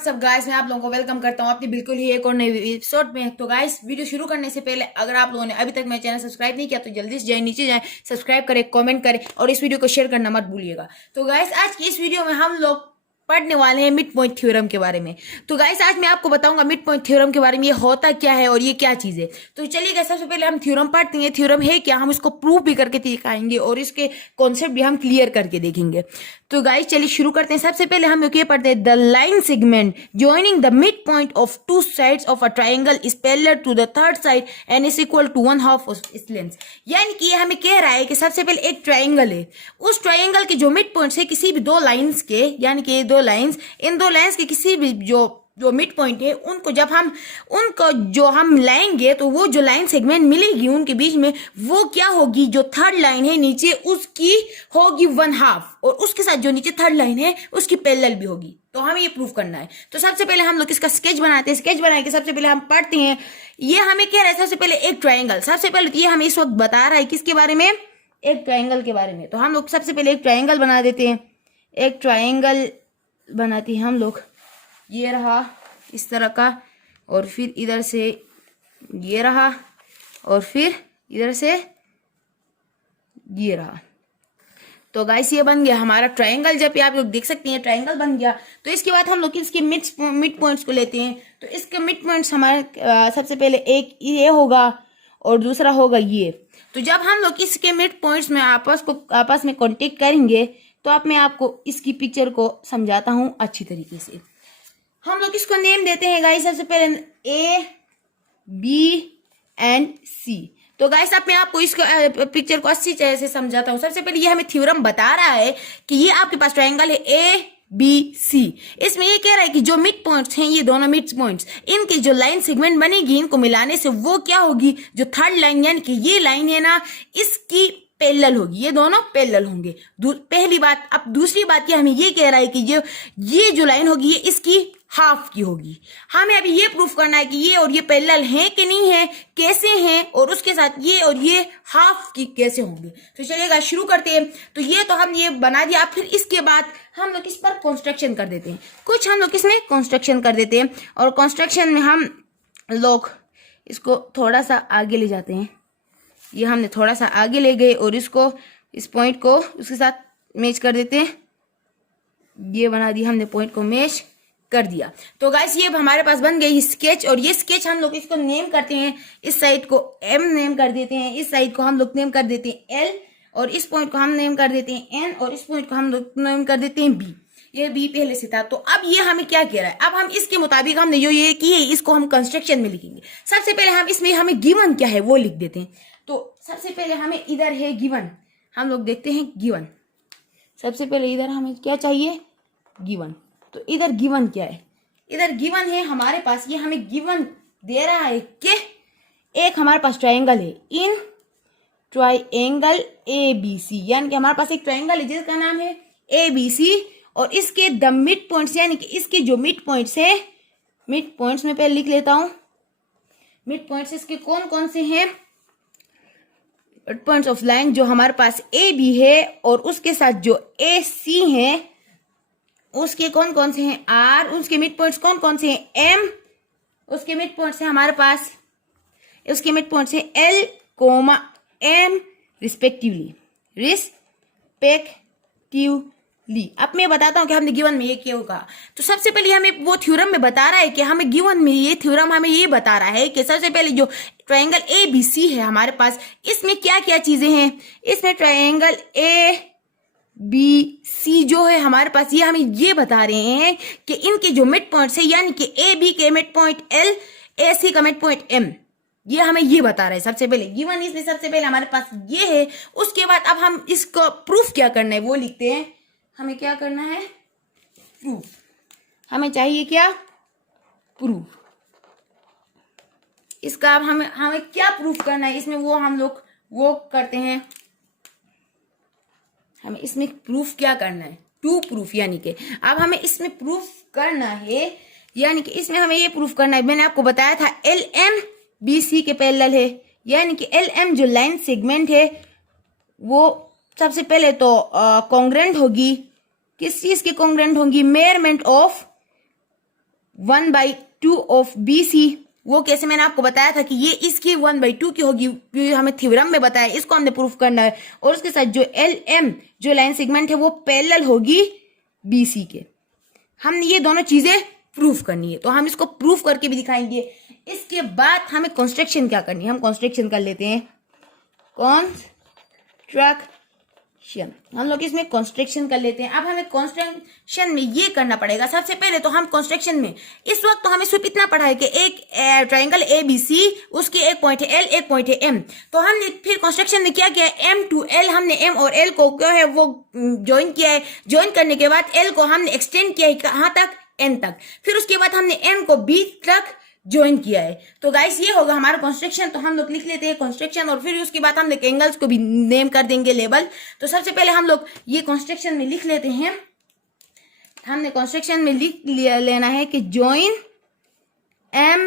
सब गाइस, मैं आप लोगों को वेलकम करता हूं अपनी बिल्कुल ही एक और नई एपिसोड में। तो गाइस, वीडियो शुरू करने से पहले अगर आप लोगों ने अभी तक मेरा चैनल सब्सक्राइब नहीं किया तो जल्दी से जाए, नीचे जाए, सब्सक्राइब करें, कमेंट करें और इस वीडियो को शेयर करना मत भूलिएगा। तो गाइस, आज की इस वीडियो में हम लोग पढ़ने वाले हैं मिड पॉइंट थ्योरम के बारे में। तो गाइस, आज मैं आपको बताऊंगा मिड पॉइंट थ्योरम के बारे में, ये होता क्या है और ये क्या चीज है। तो चलिए गाइस, सबसे पहले हम थ्योरम पढ़ते हैं। थ्योरम है क्या, हम इसको प्रूव भी करके दिखाएंगे और इसके कॉन्सेप्ट भी हम क्लियर करके देखेंगे। तो गाइस चलिए शुरू करते हैं। सबसे पहले हम ये पढ़ते हैं, the line segment joining the mid point of two sides of a triangle is parallel to the third side and is equal to 1/2 of its length. यानी कि ये हमें कह रहा है कि सबसे पहले एक ट्राइंगल है, उस ट्राइंगल के जो मिड पॉइंट्स है किसी भी दो लाइंस के, यानी कि दो लाइंस, इन दो लाइंस के किसी भी जो मिड पॉइंट है उनको जब हम लाएंगे तो वो जो लाइन सेगमेंट मिलेगी उनके बीच में, वो क्या होगी, जो थर्ड लाइन है नीचे उसकी होगी 1/2 और उसके साथ जो नीचे थर्ड लाइन है उसकी पैरेलल भी होगी। तो हमें ये प्रूफ करना है। तो सबसे पहले हम लोग इसका स्केच बनाते हैं। स्केच बना के सबसे पहले हम पढ़ते हैं। ये हमें कह रहा है सबसे पहले एक ट्राइंगल, सबसे पहले ये हमें इस वक्त बता रहा है किसके बारे में, एक ट्राइंगल के बारे में। तो हम लोग सबसे पहले एक ट्राइंगल बना देते हैं। एक ट्राइंगल बनाते हैं हम लोग, ये रहा इस तरह का, और फिर इधर से ये रहा, और फिर इधर से ये रहा। तो गाइस ये बन गया हमारा ट्राइंगल। जब आप लोग देख सकते हैं ट्राइंगल बन गया, तो इसके बाद हम लोग इसके मिड पॉइंट्स को लेते हैं। तो इसके मिड पॉइंट्स हमारे सबसे पहले एक ये होगा और दूसरा होगा ये। तो जब हम लोग इसके मिड पॉइंट्स में आपस में कॉन्टेक्ट करेंगे तो अब मैं आपको इसकी पिक्चर को समझाता हूं अच्छी तरीके से। हम लोग इसको नेम देते हैं गाइस, सबसे पहले ए बी एंड सी। तो गाइस अब मैं आपको इसको पिक्चर को अच्छी तरह से समझाता हूं। सबसे पहले ये हमें थ्योरम बता रहा है कि ये आपके पास ट्रायंगल है ए बी सी। इसमें ये कह रहा है कि जो मिड पॉइंट्स हैं, ये दोनों मिड पॉइंट्स, इनकी जो लाइन सेगमेंट बनेगी, इनको मिलाने से वो क्या होगी, जो थर्ड लाइन यानी कि ये लाइन है ना, इसकी पैरेलल होगी, ये दोनों पैरेलल होंगे। पहली बात। अब दूसरी बात ये हमें ये कह रहा है कि ये जो लाइन होगी ये इसकी हाफ की होगी। हमें अभी ये प्रूफ करना है कि ये और ये पैरेलल हैं कि नहीं है, कैसे हैं, और उसके साथ ये और ये हाफ की कैसे होंगे। तो चलिएगा शुरू करते हैं। तो ये तो हम ये बना दिया। फिर इसके बाद हम लोग इस पर कंस्ट्रक्शन कर देते हैं। कुछ हम लोग इसमें कंस्ट्रक्शन कर देते हैं और कंस्ट्रक्शन में हम लोग इसको थोड़ा सा आगे ले जाते हैं। ये हमने थोड़ा सा आगे ले गए और इसको, इस पॉइंट को उसके साथ मैच कर देते हैं। ये बना दिया हमने, पॉइंट को मैच कर दिया। तो गाइस ये हमारे पास बन गई स्केच, और ये स्केच हम लोग इसको नेम करते हैं। इस साइड को एम नेम कर देते हैं, इस साइड को हम लोग नेम कर देते हैं एल, और इस पॉइंट को हम नेम कर देते हैं एन, और इस पॉइंट को हम लोग नेम कर देते हैं बी। ये बी पहले से था। तो अब ये हमें क्या कह रहा है, अब हम इसके मुताबिक हमने जो ये की है इसको हम कंस्ट्रक्शन में लिखेंगे। सबसे पहले हम इसमें हमें गिवन क्या है वो लिख देते हैं। तो सबसे पहले हमें इधर है गिवन, हम लोग देखते हैं गिवन। सबसे पहले इधर हमें क्या चाहिए, गिवन। तो इधर गिवन क्या है, इधर गिवन है हमारे पास, ये हमें गिवन दे रहा है कि एक हमारे पास ट्रायंगल है, in triangle A B C, यानी कि हमारे पास एक ट्रायंगल है जिसका नाम है ए बी सी, और इसके द मिड पॉइंट्स, यानी कि इसके जो मिड पॉइंट्स है, मिड पॉइंट्स में पहले लिख लेता हूं। मिड पॉइंट्स इसके कौन कौन से हैं, पॉइंट्स ऑफ लाइन जो हमारे पास ए बी है और उसके साथ जो ए सी है उसके कौन कौन से हैं, आर, उसके मिड पॉइंट्स कौन कौन से हैं, एम, उसके मिड पॉइंट्स हैं हमारे पास, उसके मिड पॉइंट्स हैं एल कोमा एम रिस्पेक्टिवली। अब मैं बताता हूं कि हमने गिवन में ये क्या होगा। तो सबसे पहले हमें वो थ्योरम में बता रहा है कि हमें गिवन में ये थ्योरम हमें ये बता रहा है कि सबसे पहले जो ट्रायंगल ए बी सी है हमारे पास, इसमें क्या क्या चीजें हैं। इसमें ट्रायंगल ए बी सी जो है हमारे पास, ये हमें ये बता रहे हैं कि इनके जो मिड पॉइंट्स है, यानी कि ए बी के मिड पॉइंट एल, ए सी का मिड पॉइंट एम, ये हमें ये बता रहा है। सबसे पहले गिवन इसमें सबसे पहले हमारे पास ये है। उसके बाद अब हम इसको प्रूफ क्या करना है वो लिखते हैं। हमें क्या करना है, प्रूफ। हमें चाहिए क्या, प्रूफ। इसका अब हमें क्या प्रूफ करना है इसमें, वो हम लोग वो करते हैं। हमें इसमें प्रूफ क्या करना है, टू प्रूफ, यानी कि अब हमें इसमें प्रूफ करना है, यानी कि इसमें हमें ये प्रूफ करना है। मैंने आपको बताया था एल एम बी सी के पैरेलल है, यानी कि एल एम जो लाइन सेगमेंट है वो सबसे पहले तो कॉन्ग्रेंट होगी। किस चीज की कॉन्ग्रेंट होगी, मेजरमेंट ऑफ 1/2 ऑफ BC। वो कैसे, मैंने आपको बताया था कि ये इसकी 1/2 की होगी, हमें थ्योरम में बताया, इसको हमने प्रूफ करना है। और उसके साथ जो LM जो लाइन सेगमेंट है वो पैरेलल होगी BC के। हमने ये दोनों चीजें प्रूफ करनी है, तो हम इसको प्रूफ करके भी दिखाएंगे। इसके बाद हमें कंस्ट्रक्शन क्या करनी है, हम कंस्ट्रक्शन कर लेते हैं। हम लोग इसमें कंस्ट्रक्शन कर लेते हैं। अब हमें कंस्ट्रक्शन में ये करना पड़ेगा, सबसे पहले तो हम कंस्ट्रक्शन में इस वक्त तो हमें सिर्फ इतना पढ़ा है कि एक ट्रायंगल ABC, उसके एक पॉइंट है L, एक पॉइंट है M। तो हमने फिर कंस्ट्रक्शन में क्या किया है, M to L, हमने M और L को क्या है वो ज्वाइन किया है। ज्वाइन करने के बाद L को हमने एक्सटेंड किया है कहाँ तक, N तक। फिर उसके बाद हमने M को B तक ज्वाइन किया है। तो गाइस ये होगा हमारा कंस्ट्रक्शन। तो हम लोग लिख लेते हैं कंस्ट्रक्शन, और फिर उसके बाद हम लोग एंगल्स को भी नेम कर देंगे, लेबल। तो सबसे पहले हम लोग ये कंस्ट्रक्शन में लिख लेते हैं। हमने कंस्ट्रक्शन में लिख लेना है कि ज्वाइन M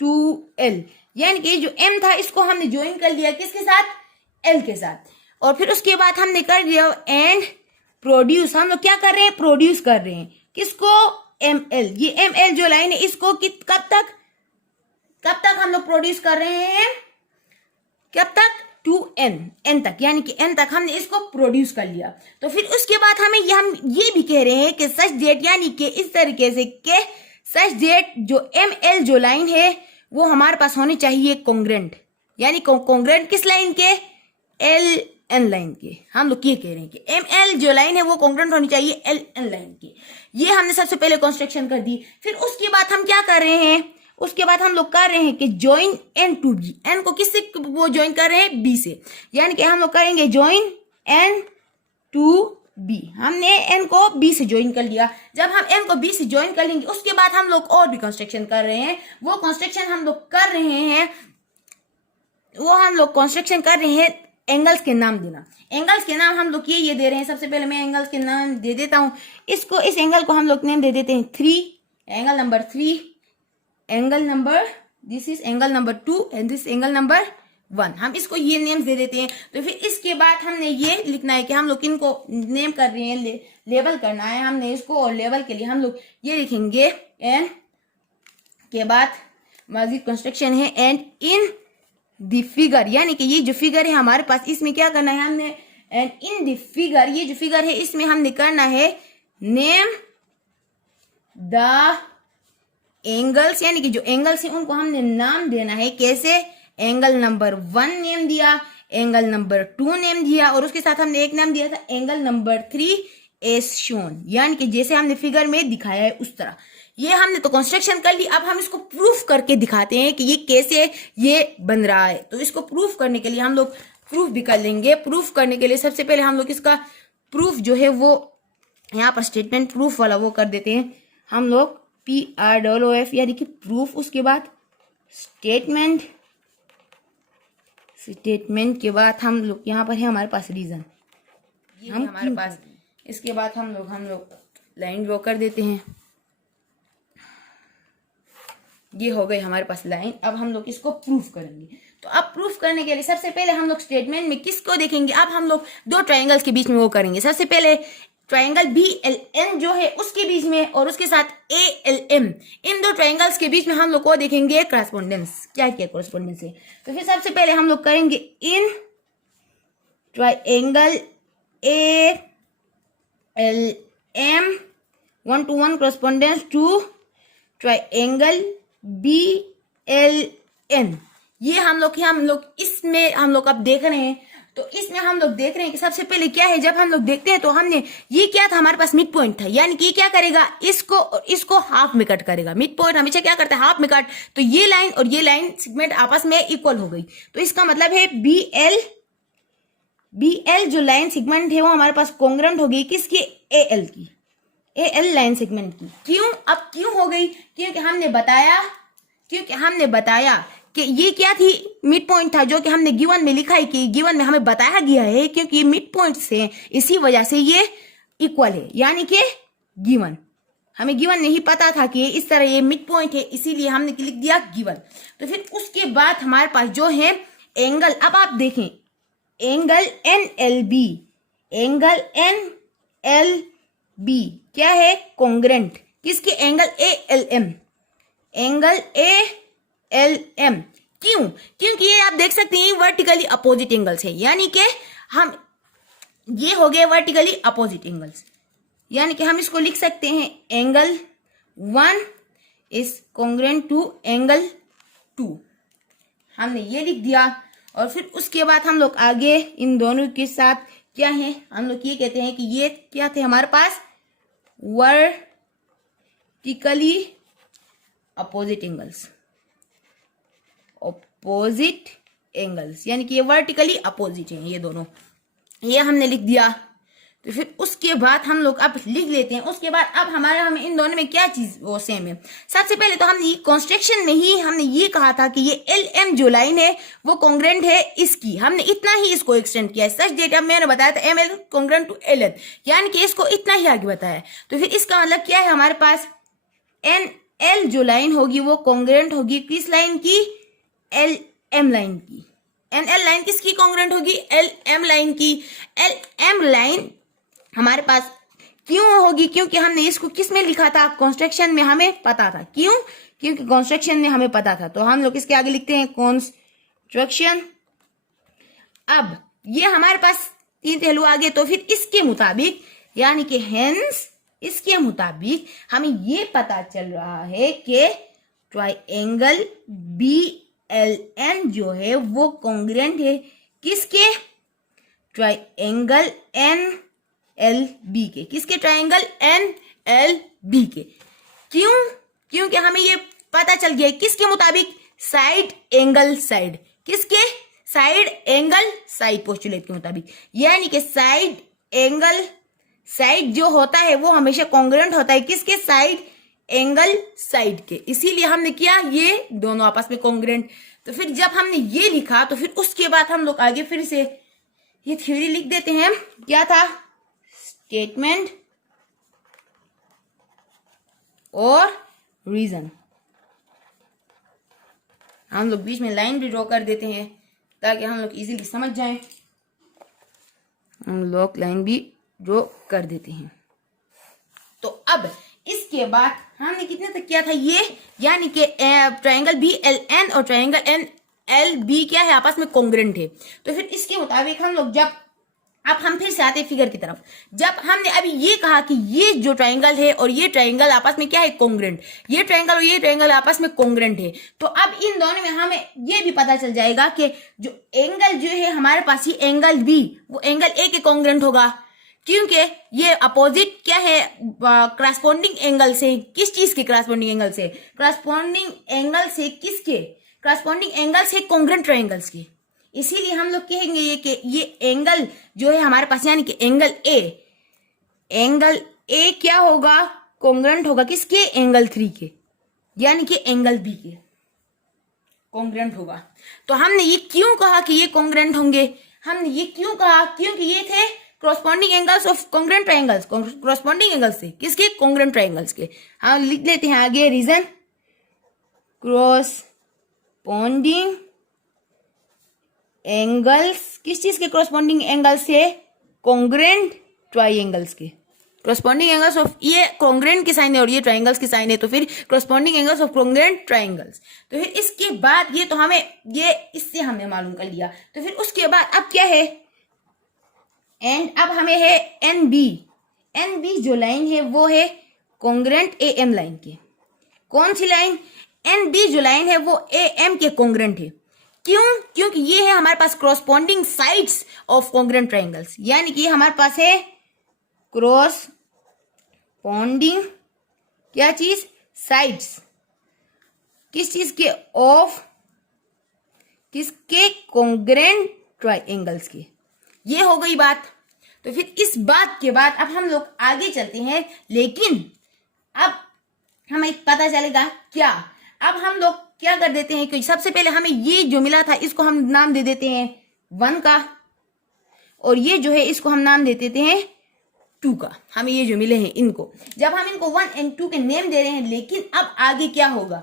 to L, यानी कि जो M था इसको हमने ज्वाइन कर लिया किसके साथ, L के साथ। और फिर उसके बाद हमने कर दिया एंड प्रोड्यूस। हम लोग क्या कर रहे हैं, प्रोड्यूस कर रहे हैं किसको, ML। ये ML जो लाइन है इसको कब तक हम लोग प्रोड्यूस कर रहे हैं, कब तक, टू N तक, यानी कि N तक हमने इसको प्रोड्यूस कर लिया। तो फिर उसके बाद हम ये भी कह रहे हैं कि सच डेट, यानी कि इस तरीके से के सच डेट जो ML जो लाइन है वो हमारे पास होनी चाहिए कॉन्ग्रेंट, यानी कॉन्ग्रेंट किस लाइन के, LN लाइन के। हम लोग ये कह रहे हैं कि ML जो लाइन है वो कॉन्ग्रेंट होनी चाहिए LN लाइन की। ये हमने सबसे पहले कंस्ट्रक्शन कर दी। फिर उसके बाद हम क्या कर रहे हैं, उसके बाद हम लोग कर रहे हैं कि join N to B। N को किससे वो ज्वाइन कर रहे हैं, B से, यानी कि हम लोग करेंगे ज्वाइन N to B। हमने N को B से ज्वाइन कर लिया। जब हम N को B से ज्वाइन कर लेंगे उसके बाद हम लोग और भी कंस्ट्रक्शन कर रहे हैं। वो कंस्ट्रक्शन हम लोग कर रहे हैं एंगल्स के नाम देना। एंगल्स के नाम हम लोग ये दे रहे हैं। सबसे पहले मैं एंगल्स के नाम दे देता हूं। इसको, इस एंगल को हम लोग नेम दे देते हैं 3, angle number 3, angle number, this is angle number 2 and this angle number 1। हम इसको ये नेम दे देते हैं। तो फिर इसके बाद हमने ये लिखना है कि हम लोग इनको नेम कर रहे हैं, लेबल करना है हमने इसको। और लेबल के लिए हम लोग ये लिखेंगे एंड के बाद मजीद कंस्ट्रक्शन है एंड इन द फिगर, यानी कि ये जो फिगर है हमारे पास इसमें क्या करना है हमने, एंड इन द फिगर, ये जो फिगर है इसमें हमने करना है नेम द एंगल्स, यानी कि जो एंगल्स हैं उनको हमने नाम देना है। कैसे, एंगल नंबर 1 नेम दिया, एंगल नंबर 2 नेम दिया, और उसके साथ हमने एक नाम दिया था एंगल नंबर 3 एज शोन, यानी कि जैसे हमने फिगर में दिखाया है उस तरह। ये हमने तो कंस्ट्रक्शन कर ली। अब हम इसको प्रूफ करके दिखाते हैं कि ये कैसे ये बन रहा है। तो इसको प्रूफ करने के लिए हम लोग प्रूफ भी कर लेंगे। प्रूफ करने के लिए सबसे पहले हम लोग इसका प्रूफ जो है वो यहाँ पर स्टेटमेंट प्रूफ वाला वो कर देते हैं हम लोग, PROOF, यानी कि प्रूफ। उसके बाद स्टेटमेंट के बाद हम लोग यहाँ पर है हमारे पास रीजन, हम हमारे पास। इसके बाद हम लोग लाइन ड्रॉ कर देते हैं। ये हो गई हमारे पास लाइन। अब हम लोग इसको प्रूफ करेंगे। तो अब प्रूफ करने के लिए सबसे पहले हम लोग स्टेटमेंट में किसको देखेंगे, अब हम लोग दो ट्रायंगल्स के बीच में वो करेंगे। सबसे पहले ट्रायंगल BLN जो है उसके बीच में, और उसके साथ ALM, इन दो ट्रायंगल्स के बीच में हम लोग को देखेंगे करस्पॉन्डेंस। क्या किया करस्पॉन्डेंस है, तो फिर सबसे पहले हम लोग करेंगे in triangle ALM 1-to-1 correspondence to triangle BLN। ये हम लोग इसमें हम लोग अब देख रहे हैं। तो इसमें हम लोग देख रहे हैं कि सबसे पहले क्या है, जब हम लोग देखते हैं तो हमने ये क्या था, हमारे पास मिड पॉइंट था, यानी कि ये क्या करेगा, इसको हाफ में कट करेगा। मिड पॉइंट हमेशा क्या करता है, हाफ में कट। तो ये लाइन और ये लाइन सेगमेंट आपस में इक्वल हो गई। तो इसका मतलब है BL जो लाइन सेगमेंट है वो हमारे पास कॉन्ग्रुएंट हो गई किसकी, AL की, AL लाइन सेगमेंट की। क्यों, अब क्यों हो गई, क्योंकि हमने बताया कि ये क्या थी, मिड पॉइंट था, जो कि हमने गिवन में लिखा है कि गिवन में हमें बताया गया है क्योंकि ये मिड पॉइंट से, इसी वजह से ये इक्वल है। यानी कि हमें गिवन नहीं पता था कि इस तरह ये मिड पॉइंट है, इसीलिए हमने लिख दिया गिवन। तो फिर उसके बाद हमारे पास जो है एंगल, अब आप देखें एंगल NLB क्या है, कॉन्ग्रुएंट। किसके? Angle ALM, angle ALM। क्यों? क्योंकि ये आप देख सकते हैं वर्टिकली अपोजिट एंगल्स है, यानी कि हम ये हो गए वर्टिकली अपोजिट एंगल्स, यानी कि हम इसको लिख सकते हैं angle 1 is congruent to angle 2। हमने ये लिख दिया। और फिर उसके बाद हम लोग आगे इन दोनों के साथ क्या है, हम लोग ये कहते हैं कि ये क्या थे हमारे पास? Vertically opposite angles, opposite angles, यानी कि ये वर्टिकली अपोजिट हैं ये दोनों, ये हमने लिख दिया। तो फिर उसके बाद हम लोग अब लिख लेते हैं, उसके बाद अब हमें इन दोनों में क्या चीज वो सेम है। सबसे पहले तो हमने कंस्ट्रक्शन में ही हमने ये कहा था कि ये LM जो लाइन है वो कॉन्ग्रुएंट है इसकी, हमने इतना ही इसको एक्सटेंड किया है। सच डेट अब मैंने बताया था ML कॉन्ग्रुएंट टू LN, यानी कि इसको इतना ही आगे बताया। तो फिर इसका मतलब क्या है, हमारे पास NL जो लाइन होगी वो कॉन्ग्रुएंट होगी किस लाइन की? LM लाइन की। NL लाइन किसकी कॉन्ग्रुएंट होगी? LM लाइन की। LM लाइन हमारे पास क्यों होगी? क्योंकि हमने इसको किस में लिखा था? कंस्ट्रक्शन में हमें पता था। क्यों? क्योंकि कंस्ट्रक्शन में हमें पता था। तो हम लोग इसके आगे लिखते हैं कंस्ट्रक्शन। अब ये हमारे पास 3 पहलू आ गए, तो फिर इसके मुताबिक यानी कि हेंस इसके मुताबिक हमें ये पता चल रहा है कि ट्राइएंगल BLN जो है वो कॉन्ग्रुएंट है किसके? ट्राइएंगल NLB के। किसके? ट्राइएंगल NLB के। क्यों? क्योंकि हमें ये पता चल गया है किसके मुताबिक? Side angle side. किसके? साइड एंगल साइड पोस्टुलेट के मुताबिक, यानी कि साइड एंगल साइड जो होता है वो हमेशा कॉन्ग्रुएंट होता है किसके? साइड एंगल साइड के। इसीलिए हमने किया ये दोनों आपस में कॉन्ग्रुएंट। तो फिर जब हमने ये लिखा तो फिर उसके बाद हम लोग आगे फिर से ये थ्योरी लिख देते हैं। क्या था? स्टेटमेंट और रीजन। हम लोग बीच में लाइन भी ड्रॉ कर देते हैं ताकि हम लोग इजीली समझ जाएं। हम लोग लाइन भी ड्रॉ कर देते हैं। तो अब इसके बाद हमने कितने तक किया था ये, यानी कि ट्रायंगल BLN और ट्रायंगल NLB क्या है? आपस में कॉन्ग्रुएंट है। तो फिर इसके मुताबिक हम लोग जब अब हम फिर से आते हैं फिगर की तरफ। जब हमने अभी ये कहा कि ये जो ट्रायंगल है और ये ट्रायंगल आपस में क्या है? कॉन्ग्रुएंट। ये ट्रायंगल और ये ट्रायंगल आपस में कॉन्ग्रुएंट है। तो अब इन दोनों में हमें ये भी पता चल जाएगा कि जो एंगल जो है हमारे पास, ये एंगल B वो एंगल A के कॉन्ग्रुएंट होगा, क्योंकि ये अपोजिट क्या है? करस्पॉन्डिंग एंगल से। किस चीज के करस्पॉन्डिंग एंगल से? करस्पॉन्डिंग एंगल से किसके? करस्पॉन्डिंग एंगल से कॉन्ग्रुएंट ट्रायंगल्स के। इसीलिए हम लोग कहेंगे ये कि ये एंगल जो है हमारे पास, यानी कि एंगल A क्या होगा? कॉन्ग्रुएंट होगा किसके? एंगल 3 के, यानी कि एंगल B के कॉन्ग्रुएंट होगा। तो हमने ये क्यों कहा कि ये कॉन्ग्रुएंट होंगे? हमने ये क्यों कहा? क्योंकि ये थे corresponding angles of congruent triangles, corresponding angles से किसके? congruent triangles के। हम लिख लेते हैं आगे रीजन, corresponding angles किस चीज के? corresponding angles से congruent triangles के। corresponding angles of ये congruent के साइन है और ये triangles के साइन है, तो फिर corresponding angles of congruent triangles। तो फिर इसके बाद ये तो हमें ये इससे हमने मालूम कर लिया। तो फिर उसके बाद अब क्या है? एंड अब हमें है NB जो लाइन है वो है कॉन्ग्रुएंट AM लाइन के। कौन सी लाइन? NB जो लाइन है वो AM के कॉन्ग्रुएंट है। क्यों? क्योंकि ये है हमारे पास corresponding sides of congruent triangles, यानी कि हमारे पास है corresponding क्या चीज? साइड्स। किस चीज के? ऑफ किसके? congruent triangles के। ये हो गई बात। तो फिर इस बात के बाद अब हम लोग आगे चलते हैं, लेकिन अब हमें पता चलेगा क्या? अब हम लोग क्या कर देते हैं कि सबसे पहले हमें ये जो मिला था इसको हम नाम दे देते हैं 1 का, और ये जो है इसको हम नाम दे देते हैं 2 का। हमें ये जो मिले हैं इनको, जब हम इनको 1 और 2 के नेम दे रहे हैं, लेकिन अब आगे क्या होगा?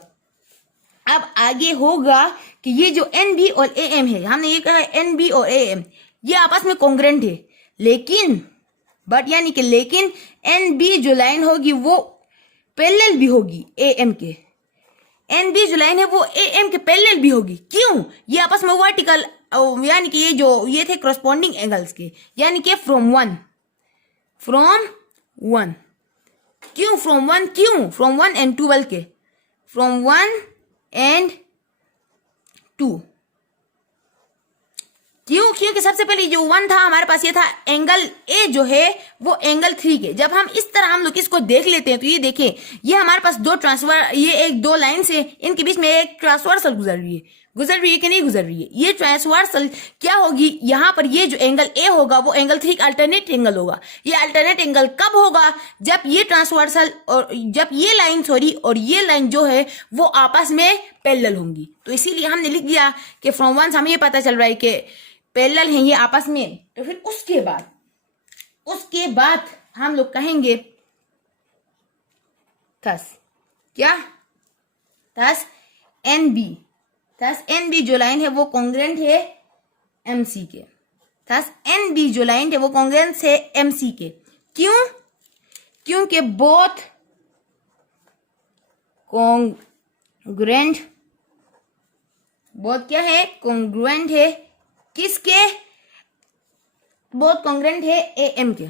अब आगे होगा कि ये जो NB और AM है, हमने ये कहा NB और AM ये आपस में कॉन्ग्रुएंट है, लेकिन NB जो लाइन होगी वो पैरेलल भी होगी ए एम के। एन बी जो लाइन है वो ए एम के पैरेलल भी होगी। क्यों? ये आपस में वर्टिकल, यानी कि ये थे करस्पॉन्डिंग एंगल्स के, यानी कि फ्रॉम वन क्यों फ्रॉम वन? क्यों फ्रॉम वन एंड टू? बल्कि फ्रॉम वन एंड टू। क्यों? क्योंकि सबसे पहले जो वन था हमारे पास, ये था एंगल ए जो है वो एंगल 3 के। जब हम इस तरह हम लोग इसको देख लेते हैं तो ये देखें, ये हमारे पास दो लाइन से इनके बीच में एक ट्रांसवर्सल गुजर रही है कि नहीं गुजर रही है? ये ट्रांसवर्सल क्या होगी? यहाँ पर ये जो एंगल ए होगा वो एंगल 3 का अल्टरनेट एंगल होगा। ये अल्टरनेट एंगल कब होगा? जब ये ट्रांसवर्सल और जब ये लाइन और ये लाइन जो है वो आपस में पैरेलल होंगी। तो इसीलिए हमने लिख दिया कि फ्रॉम वन से हमें ये पता चल रहा है कि पैरेलल हैं ये आपस में। तो फिर उसके बाद हम लोग कहेंगे थस क्या? थस एन बी जो लाइन है वो कॉन्ग्रुएंट है एमसी के। थस एन बी जो लाइन है वो कॉन्ग्रुएंट है एमसी के। क्यों? क्योंकि बोथ क्या है? कॉन्ग्रुएंट है किसके? बोथ कॉन्ग्रुएंट है ए एम के।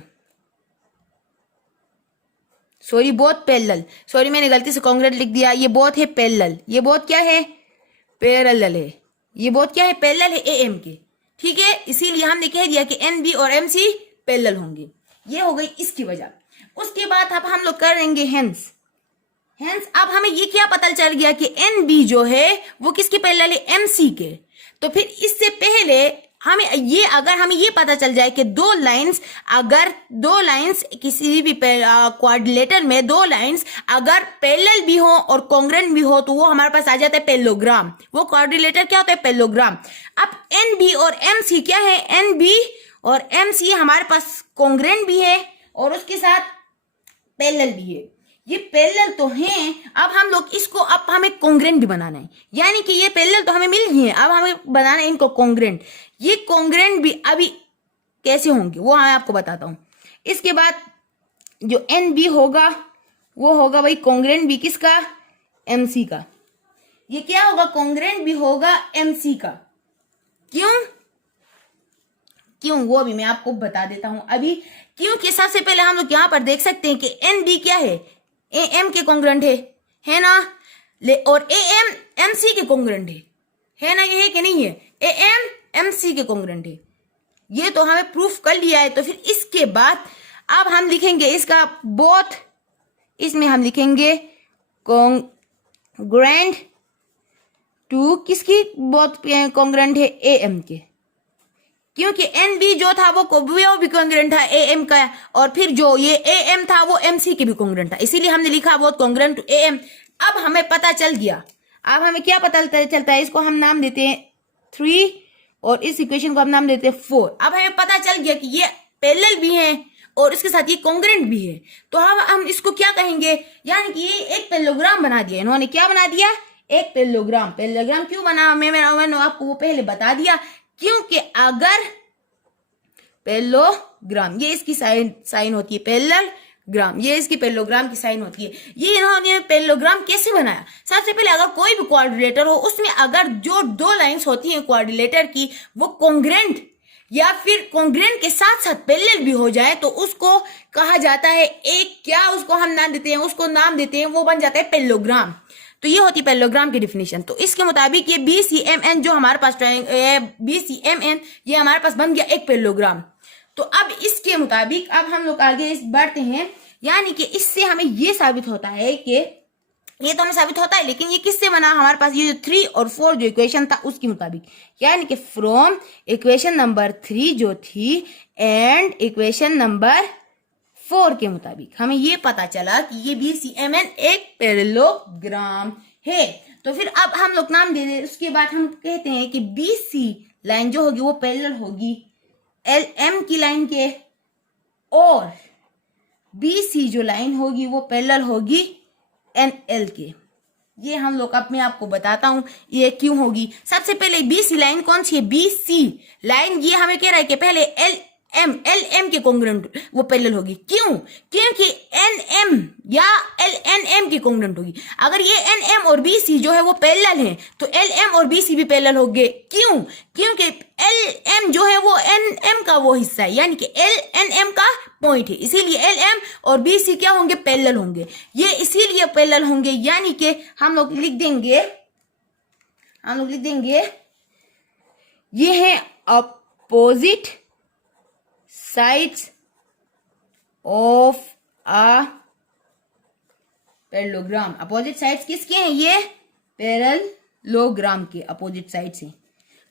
Sorry, both parallel. सॉरी, मैंने गलती से कॉन्ग्रुएंट लिख दिया। ये बोथ है पैरेलल। ये बोथ क्या है? पैरेलल है। ये बोथ क्या है? पैरेलल है ए एम के। ठीक है, इसीलिए हमने कह दिया कि एन बी और एम सी पैरेलल होंगे। ये हो गई इसकी वजह। उसके बाद अब हम लोग करेंगे हेंस। अब हमें ये क्या पता चल गया कि एन बी जो है वो किसके पैरेलल है? एम सी के। तो फिर इससे पहले अगर हमें ये पता चल जाए कि दो लाइंस किसी भी क्वाड्रिलेटर में दो लाइंस अगर पैरेलल भी हो और कॉन्ग्रुएंट भी हो तो वो हमारे पास आ जाता है पैरेललोग्राम। वो क्वाड्रिलेटर क्या होता है? पैरेललोग्राम। अब एन बी और एम सी क्या है? एन बी और एम सी हमारे पास कॉन्ग्रुएंट भी है और उसके साथ पैरेलल भी है। ये पैरेलल तो हैं। अब हम लोग इसको, अब हमें कॉन्ग्रुएंट भी बनाना है, यानी कि ये पैरेलल तो हमें मिल गई है, अब हमें बनाना है इनको कॉन्ग्रुएंट। ये कॉन्ग्रुएंट भी अभी कैसे होंगे वो मैं आपको बताता हूं। इसके बाद जो एन बी होगा वो होगा भाई कॉन्ग्रुएंट भी किसका? एमसी का। ये क्या होगा? कॉन्ग्रुएंट भी होगा एमसी का। क्यों वो भी मैं आपको बता देता हूं अभी। क्योंकि सबसे पहले हम लोग यहां पर देख सकते हैं कि एन बी क्या है? ए एम के कॉन्ग्रुएंट है ना? और ए एम एम सी के कॉन्ग्रुएंट है ना? ये है कि नहीं है? ए एम एम सी के कॉन्ग्रुएंट है। ये तो हमें प्रूफ कर लिया है। तो फिर इसके बाद अब हम लिखेंगे इसका बोथ, इसमें हम लिखेंगे कॉन्ग्रुएंट टू किसकी? बोथ कॉन्ग्रुएंट है ए एम के। क्योंकि एन बी जो था वो भी कॉन्ग्रुएंट था ए एम का, और फिर जो ये ए एम था वो एम सी के भी कॉन्ग्रुएंट था, इसीलिए हमने लिखा both congruent to A M. अब हमें पता चल गया। अब हमें क्या पता चलता है? इसको हम नाम देते हैं 3 और इस इक्वेशन को हम नाम देते हैं 4। अब हमें पता चल गया कि ये पैरेलल भी हैं और इसके साथ ये कॉन्ग्रुएंट भी है। तो अब हम इसको क्या कहेंगे? यानी कि ये एक पैरेललोग्राम बना दिया। इन्होंने क्या बना दिया? एक पैरेललोग्राम। पैरेललोग्राम क्यों बना? मैंने आपको वो पहले बता दिया। क्योंकि अगर पैरेललोग्राम, ये इसकी साइन होती है पैरेललोग्राम, ये इसकी पैरेललोग्राम की साइन होती है। ये इन्होंने पैरेललोग्राम कैसे बनाया? सबसे पहले अगर कोई भी क्वाड्रिलेटर हो उसमें अगर जो दो लाइंस होती हैं क्वाड्रिलेटर की वो कॉन्ग्रुएंट या फिर कॉन्ग्रुएंट के साथ साथ पैरेलल भी हो जाए तो उसको कहा जाता है एक, क्या उसको हम नाम देते हैं? उसको नाम देते हैं, वो बन जाता है पैरेललोग्राम। तो ये होती है पैरेललोग्राम की डिफिनेशन। तो इसके मुताबिक ये BCMN जो हमारे पास BCMN ये हमारे पास बन गया एक पैरेललोग्राम। तो अब इसके मुताबिक अब हम लोग आगे बढ़ते हैं, यानी कि इससे हमें ये साबित होता है कि ये तो हमें साबित होता है, लेकिन ये किससे बना? हमारे पास ये जो 3 और 4 जो इक्वेशन था उसके मुताबिक, यानी कि फ्रॉम इक्वेशन नंबर 3 जो थी एंड इक्वेशन नंबर 4 के मुताबिक हमें ये पता चला कि ये BCMN एक पैरेललोग्राम है। तो फिर अब हम लोग नाम दे दें। उसके बाद हम कहते हैं कि BC लाइन जो होगी वो पैरेलल होगी LM की लाइन के, और BC जो लाइन होगी वो पैरेलल होगी NL के। ये हम लोग अब मैं आपको बताता हूं ये क्यों होगी। सबसे पहले BC लाइन कौन सी है? BC लाइन ये हमें कह रहा है कि पहले एल एम के कॉन्ग्रुएंट वो पैरेलल होगी। क्यों? क्योंकि एन एम या एल एन एम की कॉन्ग्रुएंट होगी। अगर ये एन एम और बी सी जो है वो पैरेलल है तो एल एम और बी सी भी पैरेलल होंगे। क्यों? क्योंकि एल एम जो है वो एन एम का वो हिस्सा है, यानी कि एल एन एम का पॉइंट है, इसीलिए एल एम और बी सी क्या होंगे? पैरेलल होंगे। ये इसीलिए पैरेलल होंगे, यानी कि हम लोग लिख देंगे ये है opposite sides of a parallelogram. Opposite sides किसके हैं? ये पैरेललोग्राम के अपोजिट साइड्स हैं।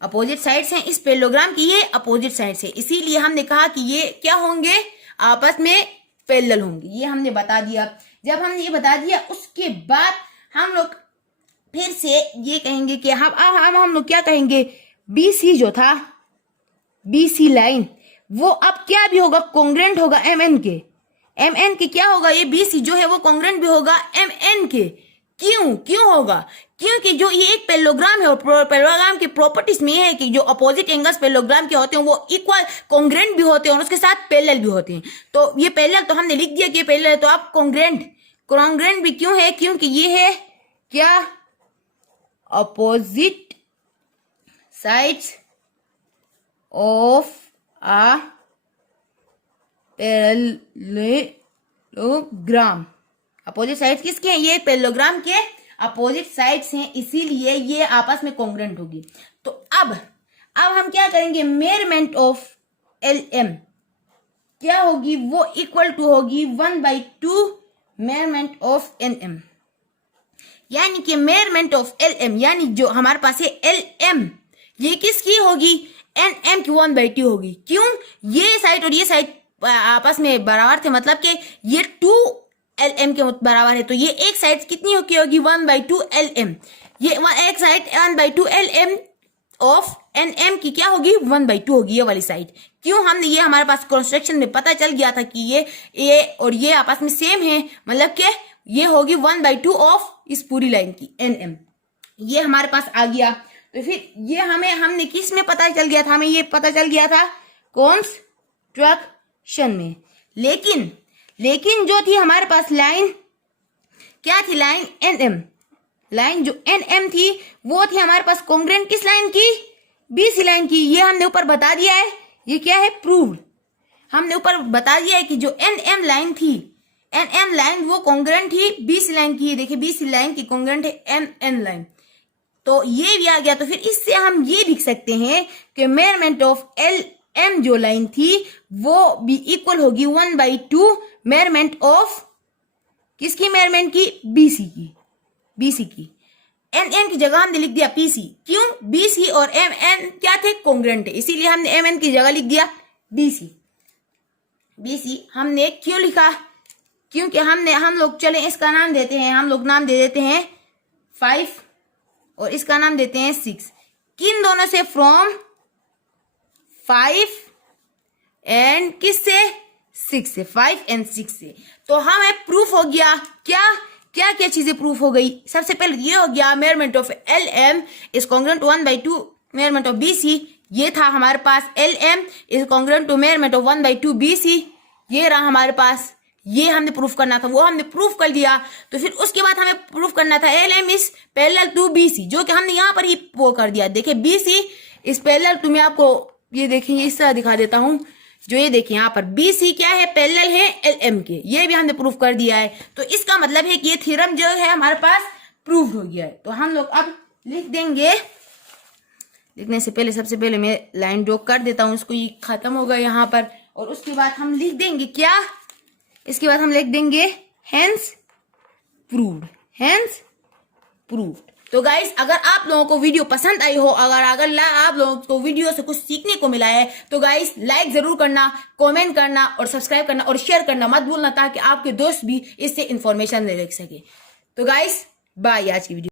अपोजिट साइड्स हैं इस पैरेललोग्राम की, ये अपोजिट साइड्स है, इसीलिए हमने कहा कि ये क्या होंगे? आपस में पैरेलल होंगे। ये हमने बता दिया। जब हमने ये बता दिया उसके बाद हम लोग फिर से ये कहेंगे कि हम लोग क्या कहेंगे? BC जो था, BC लाइन, वो अब क्या भी होगा? कॉन्ग्रुएंट होगा MN के क्या होगा? ये BC जो है वो कॉन्ग्रुएंट भी होगा MN के। क्यों होगा? क्योंकि जो ये एक पैरेललोग्राम है और पैरेललोग्राम की प्रॉपर्टीज में है कि जो अपोजिट एंगल्स पैरेललोग्राम के होते हैं वो इक्वल कॉन्ग्रुएंट भी होते हैं और उसके साथ पैरेलल भी होते हैं। तो ये पैरेलल तो हमने लिख दिया कि पैरेलल है, तो अब कॉन्ग्रुएंट भी क्यों है? क्योंकि ये है क्या? Opposite sides of a parallelogram. Opposite sides किसके हैं? ये पैरेललोग्राम के अपोजिट साइड्स हैं, इसीलिए ये आपस में कॉन्ग्रुएंट होगी। तो अब हम क्या करेंगे? मेजरमेंट ऑफ एल एम क्या होगी? वो इक्वल टू होगी 1/2 मेजरमेंट ऑफ एन एम, यानी कि मेजरमेंट ऑफ एल एम, यानी जो हमारे पास है एल एम, ये किसकी होगी? एन एम की 1/2 होगी। क्यों? ये साइड और ये साइड आपस में बराबर थे, मतलब कि ये 2 एल एम के बराबर है, तो ये एक साइड कितनी होगी? 1/2 एल एम। ये एक side 1/2 L M of N M की क्या होगी? 1/2 होगी ये वाली साइड। क्यों? हमने ये हमारे पास कंस्ट्रक्शन में पता चल गया था कि ये और ये आपस में सेम है, मतलब कि ये होगी 1/2 ऑफ इस पूरी लाइन की एन एम। ये हमारे पास आ गया। तो फिर ये हमने किस में पता चल गया था? हमें ये पता चल गया था कंस्ट्रक्शन में। लेकिन जो थी हमारे पास लाइन, क्या थी? Line N M. लाइन जो एन एम थी वो थी हमारे पास कॉन्ग्रुएंट किस लाइन की? BC लाइन की। ये हमने ऊपर बता दिया है, ये क्या है? प्रूव्ड। हमने ऊपर बता दिया है कि जो एन एम लाइन थी, एन एम लाइन वो कॉन्ग्रुएंट थी BC लाइन की। देखिए BC लाइन की कॉन्ग्रुएंट है MN लाइन, तो ये भी आ गया। तो फिर इससे हम ये लिख सकते हैं कि मेजरमेंट ऑफ एल एम जो लाइन थी वो भी इक्वल होगी 1/2 मेजरमेंट ऑफ किसकी? मेजरमेंट की? BC की। NN की जगह हमने लिख दिया PC। क्यों? BC और MN क्या थे? कॉन्ग्रुएंट है, इसीलिए हमने MN की जगह लिख दिया BC हमने क्यों लिखा? क्योंकि हम लोग चले इसका नाम देते हैं, हम लोग नाम दे देते हैं 5 और इसका नाम देते हैं 6। किन दोनों से? फ्रॉम 5 एंड किससे? 6 से। 5 एंड 6 से। तो हमें प्रूफ हो गया क्या चीजें प्रूफ हो गई? सबसे पहले ये हो गया measurement of L M is congruent 1/2 measurement of BC। ये था हमारे पास L M is congruent to measurement of 1/2 BC। ये रहा हमारे पास, ये हमने प्रूफ करना था, वो हमने प्रूफ कर दिया। तो फिर उसके बाद हमें प्रूफ करना था L M is parallel to BC, जो कि हमने यहाँ पर ही वो कर दिया। देखिए BC इज पैरेलल टू, मैं आपको ये देखिए इस तरह दिखा देता हूँ, जो ये देखिए यहाँ पर BC क्या है? पैरेलल है LM के। ये भी हमने प्रूफ कर दिया है। तो इसका मतलब है कि ये थ्योरम जो है हमारे पास प्रूफ हो गया है। तो हम लोग अब लिख देंगे। लिखने से पहले सबसे पहले मैं लाइन ड्रॉ कर देता हूँ, इसको ये खत्म होगा यहाँ पर। और उसके बाद हम लिख देंगे क्या? इसके बाद हम लिख देंगे हेंस प्रूव्ड। तो गाइस, अगर आप लोगों को वीडियो पसंद आई हो, अगर आप लोगों को वीडियो से कुछ सीखने को मिला है, तो गाइस लाइक जरूर करना, कमेंट करना और सब्सक्राइब करना और शेयर करना मत भूलना, ताकि आपके दोस्त भी इससे इंफॉर्मेशन ले सके। तो गाइस बाय, आज की वीडियो।